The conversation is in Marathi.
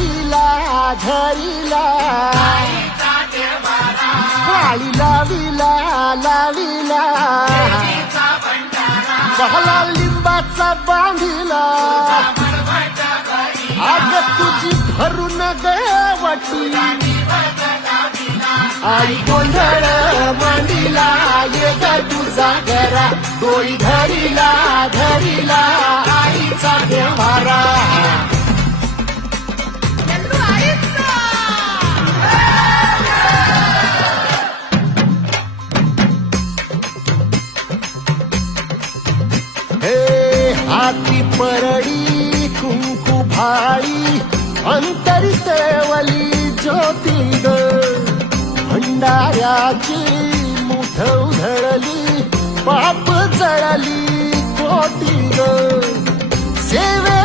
धरिला धरिला काळी लाविला लाविला बहला लिंबाचा बांधिला आग तुझी भरून गवटी आई गोंधळ मांडिला ये ग तुझा घरा डोळी धरिला धरिला आईचा देवारा हे हाती परडी कुंकू भाळी अंतरी तेवली ज्योती ग भंडाऱ्याची मुठ उधळली पाप जळली कोटी ग सेवे